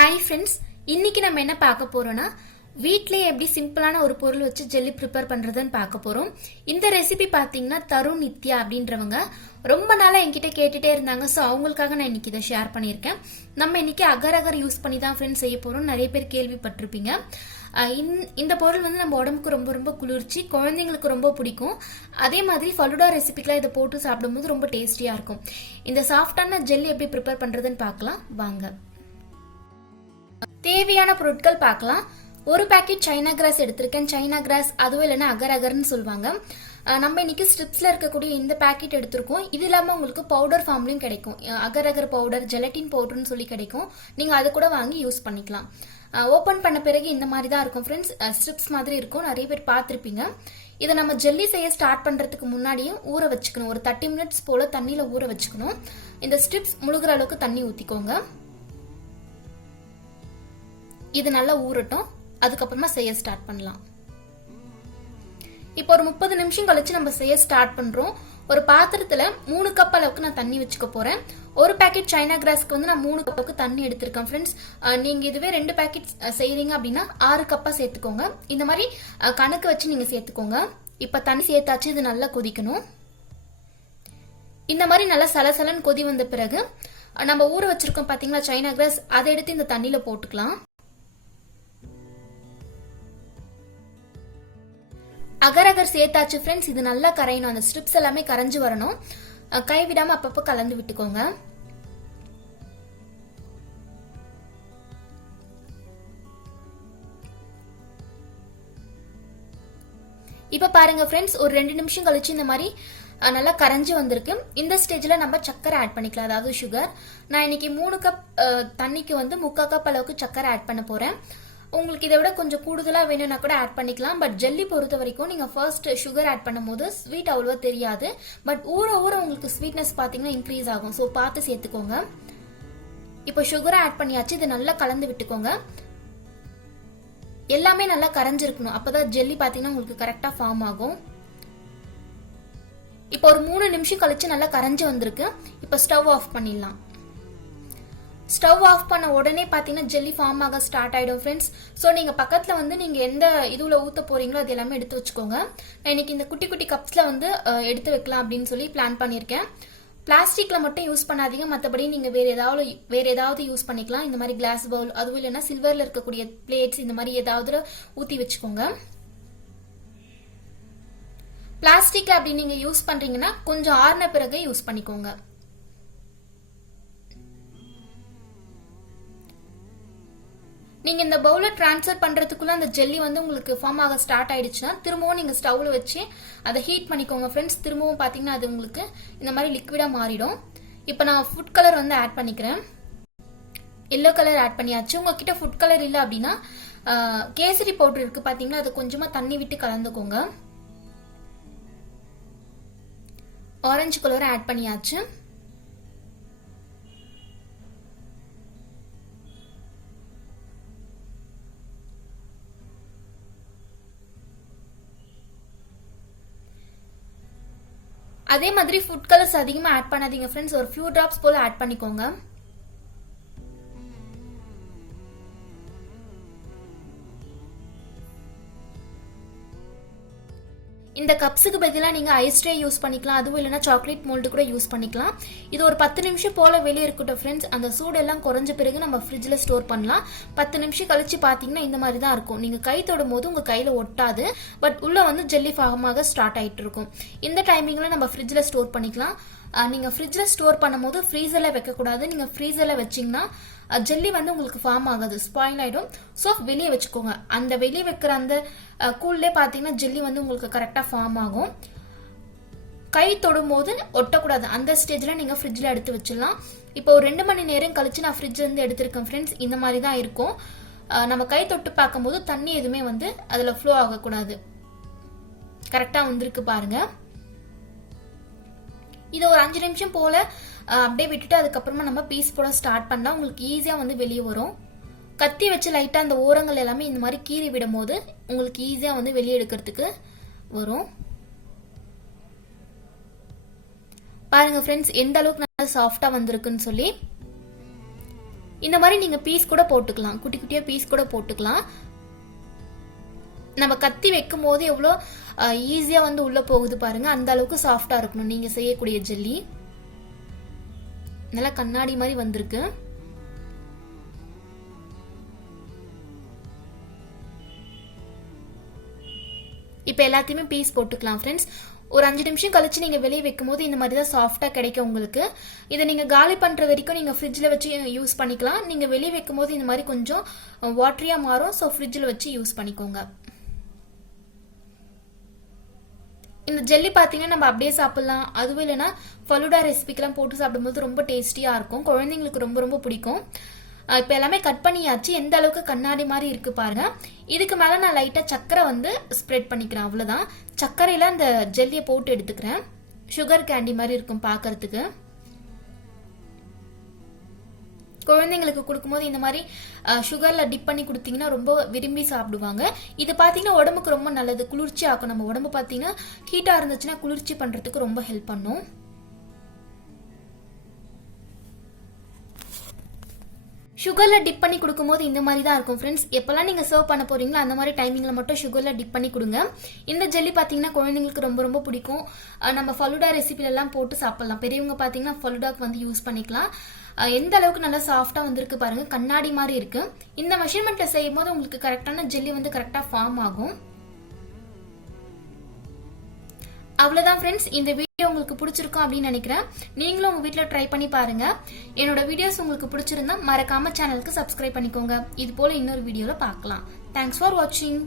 Hi friends, இன்னைக்கு நம்ம என்ன பார்க்க போறோம்னா வீட்லயே எப்படி சிம்பிளான ஒரு பொருள் வச்சு ஜெல்லி ப்ரிப்பேர் பண்றதுன்னு பார்க்க போறோம். இந்த ரெசிபி பாத்தீங்கன்னா தருண் நித்யா அப்படின்றவங்க ரொம்ப நாளா என்கிட்ட கேட்டுட்டே இருந்தாங்க. ஸோ அவங்களுக்காக நான் இன்னைக்கு இதை ஷேர் பண்ணியிருக்கேன். நம்ம இன்னைக்கு அகர் அகர் யூஸ் பண்ணி தான் ஃப்ரெண்ட்ஸ் செய்ய போறோம். நிறைய பேர் கேள்விப்பட்டிருப்பீங்க. இந்த பொருள் வந்து நம்ம உடம்புக்கு ரொம்ப ரொம்ப குளிர்ச்சி, குழந்தைங்களுக்கு ரொம்ப பிடிக்கும். அதே மாதிரி ஃபலூடா ரெசிபிக்கெல்லாம் இதை போட்டு சாப்பிடும்போது ரொம்ப டேஸ்டியா இருக்கும். இந்த சாஃப்டான ஜெல்லி எப்படி ப்ரிப்பேர் பண்றதுன்னு பார்க்கலாம் வாங்க. தேவையான பொருட்கள் பார்க்கலாம். ஒரு பாக்கெட் சைனா கிராஸ் எடுத்திருக்கேன். சைனா கிராஸ் அதுவும் இல்லைன்னா அகர் அகர்னு சொல்லுவாங்க. நம்ம இன்னைக்கு ஸ்ட்ரிப்ஸ்ல இருக்கக்கூடிய இந்த பாக்கெட் எடுத்திருக்கோம். இது இல்லாம உங்களுக்கு பவுடர் ஃபார்ம்லயும் கிடைக்கும். அகர் அகர் பவுடர், ஜெலட்டின் பவுடர்னு சொல்லி கிடைக்கும். நீங்க அதை கூட வாங்கி யூஸ் பண்ணிக்கலாம். ஓபன் பண்ண பிறகு இந்த மாதிரி தான் இருக்கும் ஃப்ரெண்ட்ஸ். ஸ்ட்ரிப்ஸ் மாதிரி இருக்கும். நிறைய பேர் பார்த்திருப்பீங்க. இதை நம்ம ஜெல்லி செய்ய ஸ்டார்ட் பண்றதுக்கு முன்னாடியும் ஊற வச்சுக்கணும். ஒரு 30 மினிட்ஸ் போல தண்ணியில ஊற வச்சுக்கணும். இந்த ஸ்ட்ரிப்ஸ் முழுகிற அளவுக்கு தண்ணி ஊத்திக்கோங்க. இது நல்லா ஊறட்டும். அதுக்கப்புறமா செய்ய ஸ்டார்ட் பண்ணலாம். இப்போ ஒரு 30 நிமிஷம் கழிச்சு நம்ம செய்ய ஸ்டார்ட் பண்றோம். ஒரு பாத்திரத்துல 3 கப் அளவுக்கு நான் தண்ணி வச்சுக்க போறேன். ஒரு பாக்கெட் சைனா கிராஸ்க்கு வந்து நான் 3 கப்புக்கு தண்ணி எடுத்திருக்கேன் ஃப்ரெண்ட்ஸ். நீங்க இதுவே 2 பாக்கெட் செய்யறீங்க அப்படின்னா 6 கப்பா சேர்த்துக்கோங்க. இந்த மாதிரி கணக்கு வச்சு நீங்க சேர்த்துக்கோங்க. இப்ப தண்ணி சேர்த்தாச்சு. இது நல்லா கொதிக்கணும். இந்த மாதிரி நல்லா சலசலன்னு கொதி வந்த பிறகு நம்ம ஊற வச்சிருக்கோம் பாத்தீங்களா சைனா கிராஸ், அதை எடுத்து இந்த தண்ணியில போட்டுக்கலாம். அகர் அகர் சேர்த்தாச்சு ஃப்ரெண்ட்ஸ். இது நல்லா கரையணும். அந்த ஸ்ட்ரிப்ஸ் எல்லாமே கரைஞ்சு வரணும். கைவிடாம அப்பப்போ கலந்து விட்டுக்கோங்க. இப்ப பாருங்க ஃப்ரெண்ட்ஸ், ஒரு 2 நிமிஷம் கழிச்சு இந்த மாதிரி நல்லா கரைஞ்சு வந்திருக்கு. இந்த ஸ்டேஜ்ல நம்ம சக்கரை ஆட் பண்ணிக்கலாம், அதாவது சுகர். நான் இன்னைக்கு 3 கப் தண்ணிக்கு வந்து 3/4 கப் அளவுக்கு சக்கரை ஆட் பண்ண போறேன். உங்களுக்கு இதை விட கொஞ்சம் கூடுதலா வேணும்னா கூட ஆட் பண்ணிக்கலாம். பட் ஜெல்லி பொறுத்த வரைக்கும் நீங்க ஃபர்ஸ்ட் சுகர் ஆட் பண்ணும்போது ஸ்வீட் அவ்வளவா தெரியாது. பட் ஊற ஊற உங்களுக்கு ஸ்வீட்னஸ் பாத்தீங்கன்னா இன்க்ரீஸ் ஆகும். ஸோ பார்த்து சேர்த்துக்கோங்க. இப்போ சுகரை ஆட் பண்ணியாச்சு. இதை நல்லா கலந்து விட்டுக்கோங்க. எல்லாமே நல்லா கரைஞ்சிருக்கணும். அப்பதான் ஜெல்லி பாத்தீங்கன்னா உங்களுக்கு கரெக்டா ஃபார்ம் ஆகும். இப்போ ஒரு 3 நிமிஷம் கழிச்சு நல்லா கரைஞ்சு வந்திருக்கு. இப்போ ஸ்டவ் ஆஃப் பண்ணிடலாம். ஸ்டவ் ஆஃப் பண்ண உடனே பாத்தீங்கன்னா ஜெல்லி ஃபார்ம் ஆக ஸ்டார்ட் ஆயிடும் ஃப்ரெண்ட்ஸ். ஸோ நீங்க பக்கத்துல வந்து நீங்க எந்த இதுல ஊத்த போறீங்களோ அது எல்லாமே எடுத்து வச்சுக்கோங்க. நான் இன்னைக்கு இந்த குட்டி குட்டி கப்ஸ்ல வந்து எடுத்து வைக்கலாம் அப்படின்னு சொல்லி பிளான் பண்ணிருக்கேன். பிளாஸ்டிக்ல மட்டும் யூஸ் பண்ணாதீங்க. மற்றபடி நீங்க வேற ஏதாவது யூஸ் பண்ணிக்கலாம். இந்த மாதிரி கிளாஸ் பவுல், அதுவும் இல்லைன்னா சில்வர்ல இருக்கக்கூடிய பிளேட்ஸ், இந்த மாதிரி ஏதாவது ஊத்தி வச்சுக்கோங்க. பிளாஸ்டிக் அப்படி நீங்க யூஸ் பண்றீங்கன்னா கொஞ்சம் ஆறுன பிறகு யூஸ் பண்ணிக்கோங்க. நீங்க இந்த பவுல டிரான்ஸ்ஃபர் பண்றதுக்குள்ள அந்த ஜெல்லி வந்து உங்களுக்கு ஃபார்ம் ஆக ஸ்டார்ட் ஆயிடுச்சுன்னா திரும்பவும் நீங்க ஸ்டவ்ல வச்சு அதை ஹீட் பண்ணிக்கோங்க ஃப்ரெண்ட்ஸ். திரும்பவும் பாத்தீங்கன்னா அது உங்களுக்கு இந்த மாதிரி லிக்விடா மாறிடும். இப்போ நான் ஃபுட் கலர் வந்து ஆட் பண்ணிக்கிறேன். எல்லோ கலர் ஆட் பண்ணியாச்சு. உங்ககிட்ட ஃபுட் கலர் இல்லை அப்படின்னா கேசரி பவுடர் இருக்கு பாத்தீங்கன்னா, அது கொஞ்சமா தண்ணி விட்டு கலந்துக்கோங்க. ஆரஞ்சு கலர் ஆட் பண்ணியாச்சு. அதே மாதிரி ஃபுட் கலர்ஸ் அதிகமா ஆட் பண்ணாதீங்க ஃப்ரெண்ட்ஸ். ஒரு ஃபியூ டிராப்ஸ் போல ஆட் பண்ணிக்கோங்க. இந்த கப்ஸுக்கு பதிலாக நீங்க ஐஸ் ட்ரே யூஸ் பண்ணிக்கலாம். அதுவும் இல்லைன்னா சாக்லேட் மோல்டு கூட யூஸ் பண்ணிக்கலாம். இது ஒரு 10 நிமிஷம் போல வெளியே இருக்கட்டும் ஃப்ரெண்ட்ஸ். அந்த சூடெல்லாம் குறைஞ்ச பிறகு நம்ம ஃப்ரிட்ஜ்ல ஸ்டோர் பண்ணலாம். 10 நிமிஷம் கழிச்சு பாத்தீங்கன்னா இந்த மாதிரி தான் இருக்கும். நீங்க கை தொடும் போது உங்க கையில ஒட்டாது. பட் உள்ள வந்து ஜெல்லி ஃபார்ம் ஆக ஸ்டார்ட் ஆயிட்டு இருக்கும். இந்த டைமிங்ல நம்ம ஃப்ரிட்ஜ்ல ஸ்டோர் பண்ணிக்கலாம். நீங்க ஃப்ரிட்ஜ்ல ஸ்டோர் பண்ணும்போது ஃப்ரீசர்ல வைக்க கூடாது. நீங்க ஃப்ரீசர்ல வச்சீங்கன்னா ஜெல்லி வந்து உங்களுக்கு ஃபார்ம் ஆகாது, ஸ்பாயில் ஆயிடும். ஸோ வெளியே வச்சுக்கோங்க. அந்த வெளியே வைக்கிற அந்த கூல்லே பாத்தீங்கன்னா ஜெல்லி வந்து உங்களுக்கு கரெக்டா ஃபார்ம் ஆகும். கை தொடும் போது ஒட்டக்கூடாது. அந்த ஸ்டேஜ்ல நீங்க ஃப்ரிட்ஜ்ல எடுத்து வச்சிடலாம். இப்போ ஒரு 2 மணி நேரம் கழிச்சு நான் ஃப்ரிட்ஜ்ல இருந்து எடுத்திருக்கேன் ஃப்ரெண்ட்ஸ். இந்த மாதிரி தான் இருக்கும். நம்ம கை தொட்டு பார்க்கும்போது தண்ணி எதுவுமே வந்து அதுல ஃப்ளோ ஆகக்கூடாது. கரெக்டா வந்திருக்கு பாருங்க. இது ஒரு 5 நிமிஷம் போல அப்படியே விட்டுட்டு அதுக்கப்புறமா நம்ம பீஸ் போட ஸ்டார்ட் பண்ணா உங்களுக்கு ஈஸியா வந்து வெளியே வரும். கத்தி வச்சு லைட்டா அந்த ஓரங்கள் எல்லாமே இந்த மாதிரி கீறி விடும் போது உங்களுக்கு ஈஸியா வந்து வெளியே எடுக்கிறதுக்கு வரும். பாருங்க ஃப்ரெண்ட்ஸ் எந்த அளவுக்கு நல்லா சாஃப்டா வந்திருக்குன்னு சொல்லி. இந்த மாதிரி நீங்க பீஸ் கூட போட்டுக்கலாம், குட்டி குட்டியா பீஸ் கூட போட்டுக்கலாம். நம்ம கத்தி வைக்கும் போது எவ்வளோ ஈஸியா வந்து உள்ள போகுது பாருங்க, அந்த அளவுக்கு சாஃப்டா இருக்கணும் நீங்க செய்யக்கூடிய ஜெல்லி. நல்லா கண்ணாடி மாதிரி வந்திருக்கு. இப்போ எல்லாத்தையுமே பீஸ் போட்டுக்கலாம் ஃப்ரெண்ட்ஸ். ஒரு 5 நிமிஷம் கழிச்சு நீங்க வெளியே வைக்கும் போது இந்த மாதிரி தான் சாஃப்டா கிடைக்கும் உங்களுக்கு. இதை நீங்க காலி பண்ற வரைக்கும் நீங்க ஃப்ரிட்ஜ்ல வச்சு யூஸ் பண்ணிக்கலாம். நீங்க வெளியே வைக்கும் போது இந்த மாதிரி கொஞ்சம் வாட்டரியா மாறும். ஸோ ஃப்ரிட்ஜ்ல வச்சு யூஸ் பண்ணிக்கோங்க. இந்த ஜெல்லி பார்த்தீங்கன்னா நம்ம அப்படியே சாப்பிடலாம், அதுவும் இல்லைன்னா ஃபலூடா ரெசிபிக்கெல்லாம் போட்டு சாப்பிடும்போது ரொம்ப டேஸ்டியா இருக்கும். குழந்தைங்களுக்கு ரொம்ப ரொம்ப பிடிக்கும். இப்போ எல்லாமே கட் பண்ணியாச்சு. எந்த அளவுக்கு கண்ணாடி மாதிரி இருக்கு பாருங்க. இதுக்கு மேல நான் லைட்டா சக்கரை வந்து ஸ்ப்ரெட் பண்ணிக்கிறேன், அவ்வளவுதான். சர்க்கரையில அந்த ஜெல்லியை போட்டு எடுத்துக்கிறேன். சுகர் கேண்டி மாதிரி இருக்கும் பார்க்கறதுக்கு. குழந்தைங்களுக்கு கொடுக்கும்போது இந்த மாதிரி சுகர்ல டிப் பண்ணி கொடுத்தீங்கன்னா ரொம்ப விரும்பி சாப்பிடுவாங்க. இது பாத்தீங்கன்னா உடம்புக்கு ரொம்ப நல்லது, குளிர்ச்சி ஆக்கும். நம்ம உடம்பு பாத்தீங்கன்னா ஹீட்டா இருந்துச்சுன்னா குளிர்ச்சி பண்றதுக்கு ரொம்ப ஹெல்ப் பண்ணும். சுகர்ல டிப் பண்ணி கொடுக்கும்போது இந்த மாதிரி தான் இருக்கும் ஃப்ரெண்ட்ஸ். எப்பெல்லாம் நீங்க சர்வ் பண்ண போறீங்களோ அந்த மாதிரி டைமிங்ல மட்டும் சுகர்ல டிப் பண்ணி கொடுங்க. இந்த ஜெல்லி பாத்தீங்கன்னா குழந்தைங்களுக்கு ரொம்ப ரொம்ப பிடிக்கும். நம்ம ஃபலூடா ரெசிபில எல்லாம் போட்டு சாப்பிடலாம். பெரியவங்க பாத்தீங்கன்னா ஃபலூடாக்கு வந்து யூஸ் பண்ணிக்கலாம். எந்த அளவுக்கு நல்லா சாஃப்டா வந்திருக்கு பாருங்க, கண்ணாடி மாதிரி இருக்கு. இந்த மெஷர்மெண்ட்ல செய்யும் போது உங்களுக்கு கரெக்டான ஜெல்லி வந்து கரெக்டா ஃபார்ம் ஆகும். அவ்வளவுதான் ஃப்ரெண்ட்ஸ். இந்த வீடியோ உங்களுக்கு பிடிச்சிருக்கும் அப்படின்னு நினைக்கிறேன். நீங்களும் உங்க வீட்ல ட்ரை பண்ணி பாருங்க. என்னோட வீடியோஸ் உங்களுக்கு பிடிச்சிருந்தா மறக்காம சேனலுக்கு சப்ஸ்கிரைப் பண்ணிக்கோங்க. இது போல இன்னொரு வீடியோல பார்க்கலாம். தேங்க்ஸ் ஃபார் வாட்சிங்.